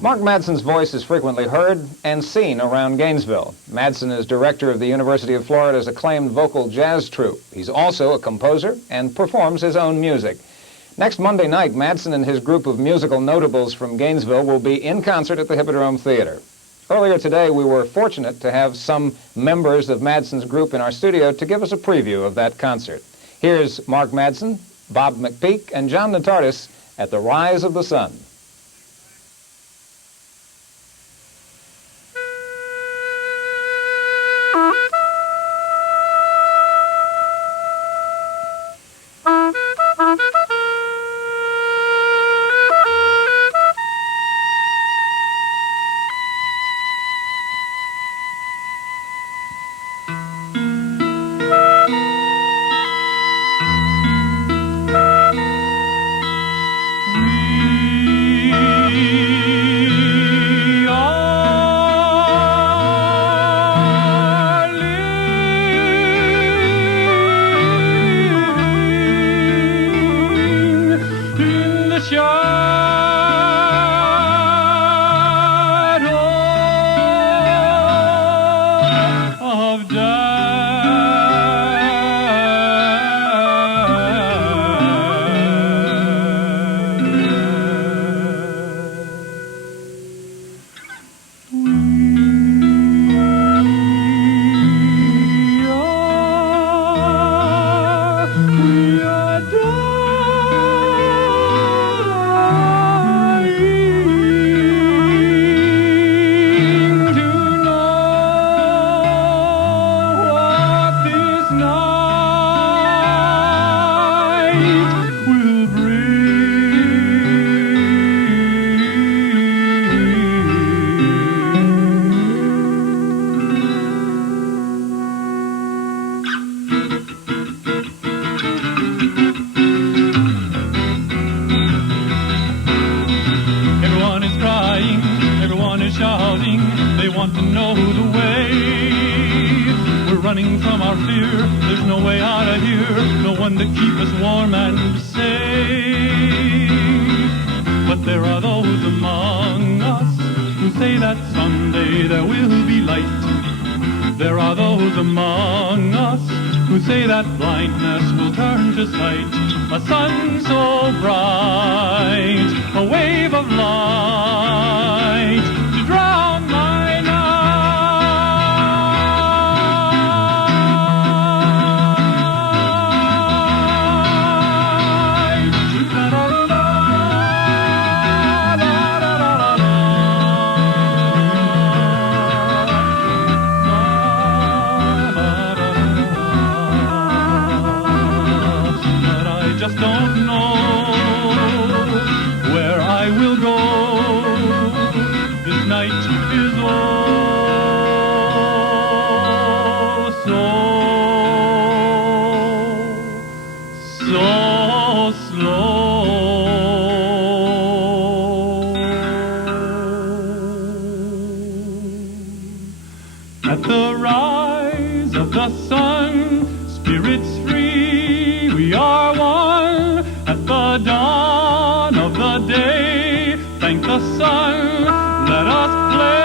Mark Madsen's voice is frequently heard and seen around Gainesville. Madsen is director of the University of Florida's acclaimed vocal jazz troupe. He's also a composer and performs his own music. Next Monday night, Madsen and his group of musical notables from Gainesville will be in concert at the Hippodrome Theater. Earlier today, we were fortunate to have some members of Madsen's group in our studio to give us a preview of that concert. Here's Mark Madsen, Bob McPeek, and John Netardus at The Rise of the Sun. Running from our fear, there's no way out of here, no one to keep us warm and safe. But there are those among us who say that someday there will be light. There are those among us who say that blindness will turn to sight. A sun so bright, a wave of light to drown my night. Just don't know where I will go. This night is oh so slow. At the rise of the sun, spirits free, we are one. At the dawn of the day, thank the sun, let us play.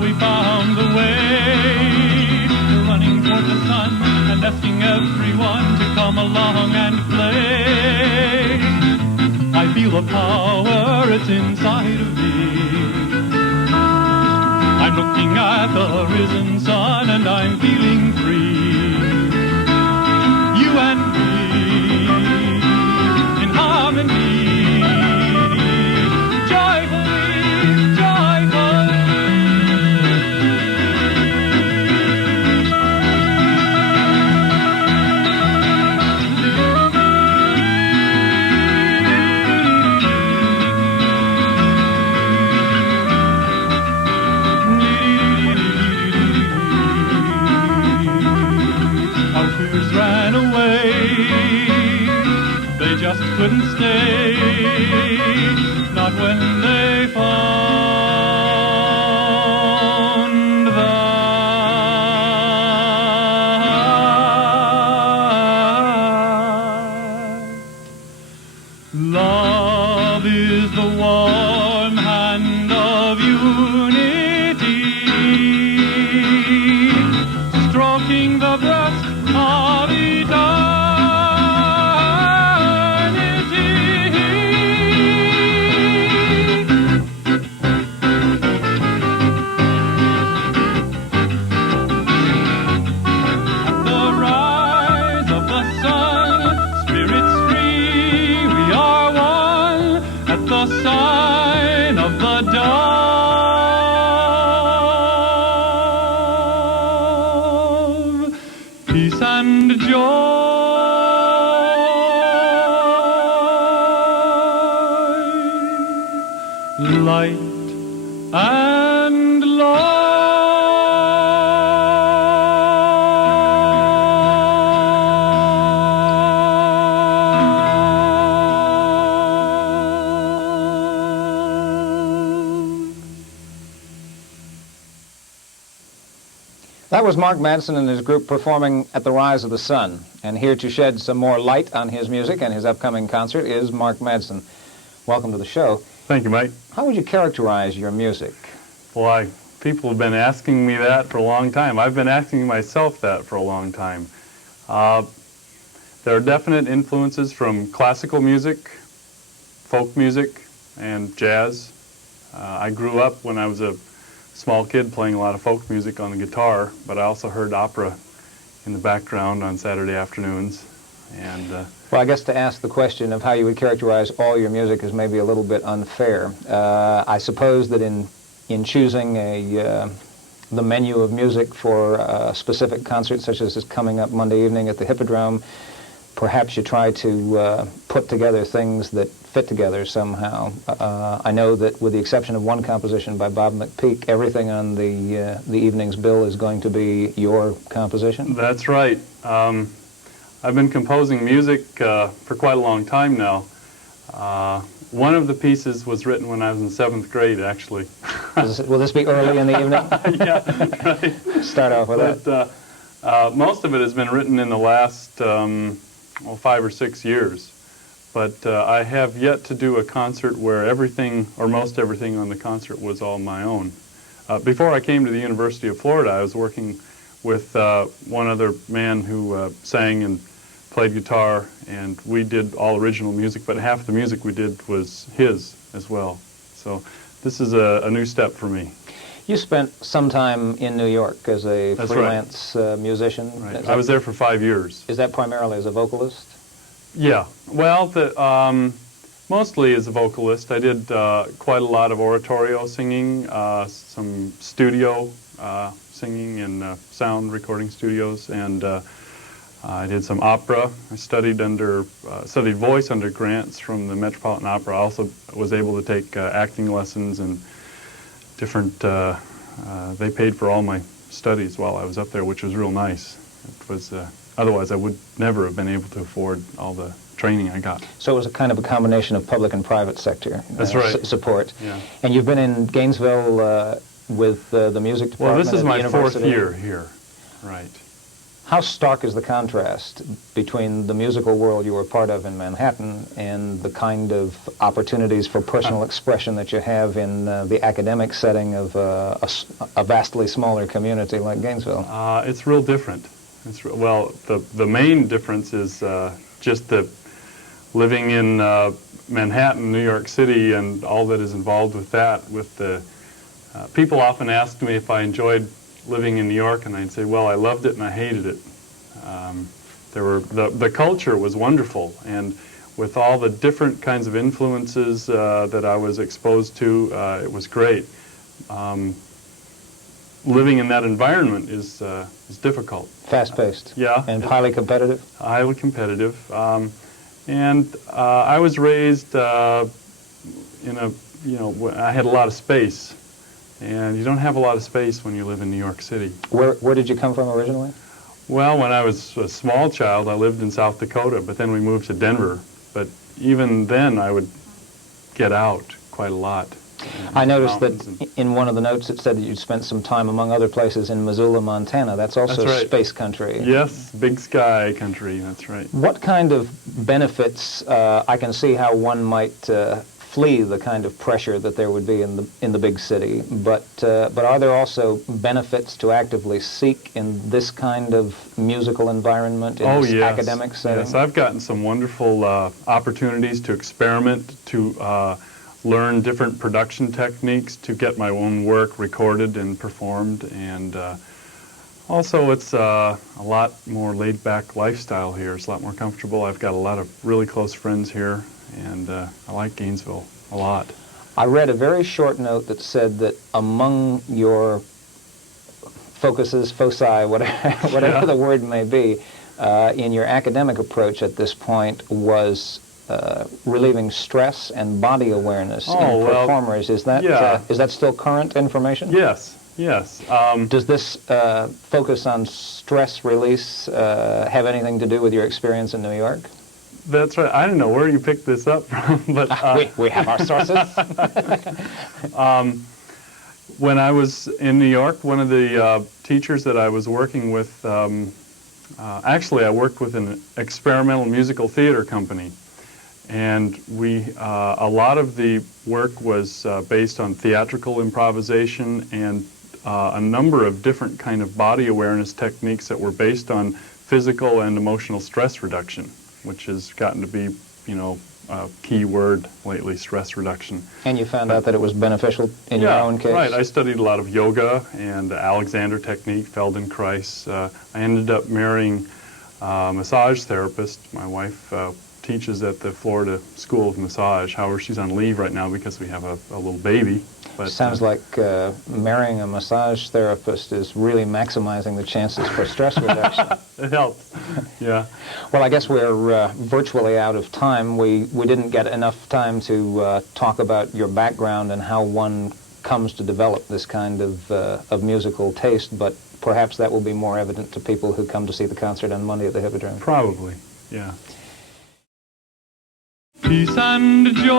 We found the way. We're running toward the sun and asking everyone to come along and play. I feel the power, it's inside of me. I'm looking at the risen sun and I'm feeling free. You and me in harmony, joyfully, joyfully. Our fears ran away, they just couldn't stay, not when they found that love is the warm hand of unity, stroking the breast of sign of the dove, peace and joy, light and love. That was Mark Madsen and his group performing at the Rise of the Sun. And here to shed some more light on his music and his upcoming concert is Mark Madsen. Welcome to the show. Thank you, Mike. How would you characterize your music? Well, people have been asking me that for a long time. I've been asking myself that for a long time. There are definite influences from classical music, folk music, and jazz. I grew up when I was a small kid playing a lot of folk music on the guitar, but I also heard opera in the background on Saturday afternoons. And well, I guess to ask the question of how you would characterize all your music is maybe a little bit unfair. I suppose that in choosing the menu of music for a specific concert such as is coming up Monday evening at the Hippodrome, perhaps you try to put together things that fit together somehow. I know that with the exception of one composition by Bob McPeek, everything on the evening's bill is going to be your composition? That's right. I've been composing music for quite a long time now. One of the pieces was written when I was in 7th grade, actually. Will this be early in the evening? Yeah, right. Start off with that. Most of it has been written in the last 5 or 6 years. But I have yet to do a concert where everything, or most everything on the concert was all my own. Before I came to the University of Florida, I was working with one other man who sang and played guitar, and we did all original music, but half the music we did was his as well. So this is a new step for me. You spent some time in New York as a That's freelance musician. Right. I was there for 5 years. Is that primarily as a vocalist? Yeah. Well, mostly as a vocalist. I did quite a lot of oratorio singing, some studio singing in sound recording studios, and I did some opera. I studied voice under grants from the Metropolitan Opera. I also was able to take acting lessons and different, they paid for all my studies while I was up there, which was real nice. It was, otherwise I would never have been able to afford all the training I got. So it was a kind of a combination of public and private sector That's right. Support. Yeah. And you've been in Gainesville with the music department. Well, this is at my the 4th university. year here. Right. How stark is the contrast between the musical world you were part of in Manhattan and the kind of opportunities for personal expression that you have in the academic setting of a vastly smaller community like Gainesville? It's real different. Well, the main difference is just the living in Manhattan, New York City, and all that is involved with that. With the people often asked me if I enjoyed living in New York, and I'd say, well, I loved it and I hated it. The culture was wonderful, and with all the different kinds of influences that I was exposed to, it was great. Living in that environment is difficult. Fast-paced. Yeah. And highly competitive? Highly competitive. And I was raised in a, I had a lot of space. And you don't have a lot of space when you live in New York City. Where did you come from originally? Well, when I was a small child, I lived in South Dakota, but then we moved to Denver. But even then, I would get out quite a lot. I noticed that in one of the notes it said that you'd spent some time, among other places, in Missoula, Montana. That's also space country. Yes, big sky country, that's right. What kind of benefits, I can see how one might flee the kind of pressure that there would be in the big city, but are there also benefits to actively seek in this kind of musical environment, in this academic setting? Yes, I've gotten some wonderful opportunities to experiment, to learn different production techniques, to get my own work recorded and performed, and also it's a lot more laid-back lifestyle here. It's a lot more comfortable. I've got a lot of really close friends here, and I like Gainesville a lot. I read a very short note that said that among your focuses, foci, whatever the word may be, in your academic approach at this point was relieving stress and body awareness in performers. Is that still current information? Yes, yes. Does this focus on stress release have anything to do with your experience in New York? That's right. I don't know where you picked this up from, but we have our sources. When I was in New York, one of the teachers that I was working with, actually I worked with an experimental musical theater company, and a lot of the work was based on theatrical improvisation and a number of different kind of body awareness techniques that were based on physical and emotional stress reduction, which has gotten to be, a key word lately, stress reduction. And you found out that it was beneficial in your own case? Right. I studied a lot of yoga and the Alexander technique, Feldenkrais. I ended up marrying a massage therapist. My wife teaches at the Florida School of Massage. However, she's on leave right now because we have a little baby. But, sounds like marrying a massage therapist is really maximizing the chances for stress reduction. It helps, yeah. Well, I guess we're virtually out of time. We didn't get enough time to talk about your background and how one comes to develop this kind of musical taste, but perhaps that will be more evident to people who come to see the concert on Monday at the Hippodrome. Probably, yeah. Peace and joy,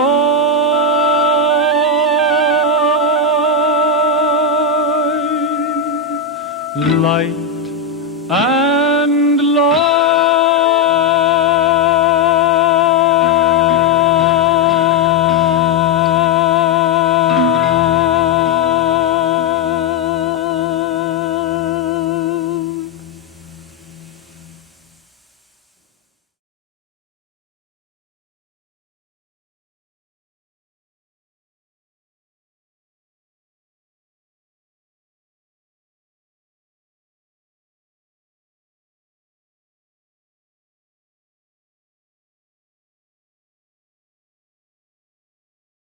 light